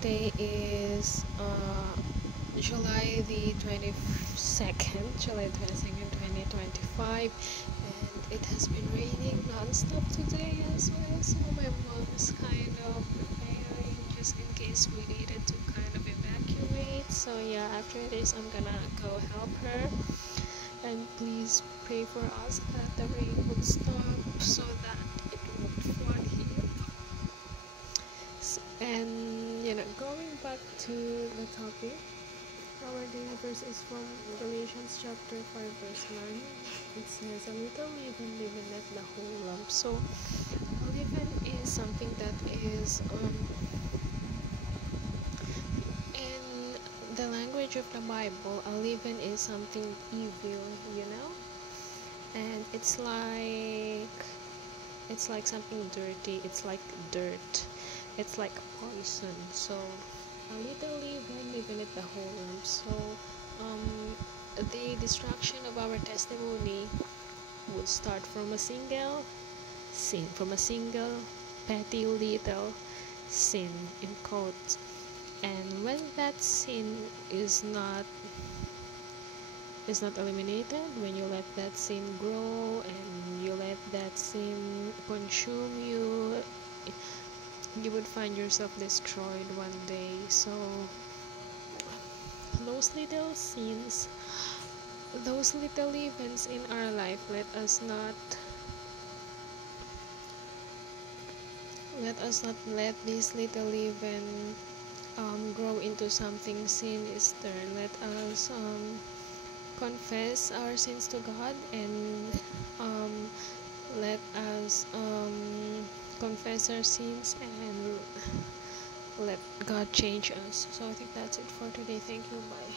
today is July the 22nd, 2025, and it has been raining non-stop today as well, so my mom's kind of preparing just in case we needed to kind of evacuate. So yeah, after this I'm gonna go help her, and please pray for us that the rain would stop so that it won't flood here. And going back to the topic, our daily verse is from Galatians chapter 5 verse 9. It says, "A little leaven leaveneth the whole lump." So leaven is something that is in the language of the Bible. A leaven is something evil, and it's like something dirty. It's like dirt. It's like poison. So a little leaven leaveneth the whole lump. So the destruction of our testimony would start from a single sin, from a single petty little sin in quotes. And when that sin is not eliminated, when you let that sin grow and you let that sin consume you, you would find yourself destroyed one day. So those little sins, those little events in our life, let us not let this little event grow into something sinister. Let us confess our sins to God, and let us confess our sins and let God change us. So I think that's it for today. Thank you. Bye.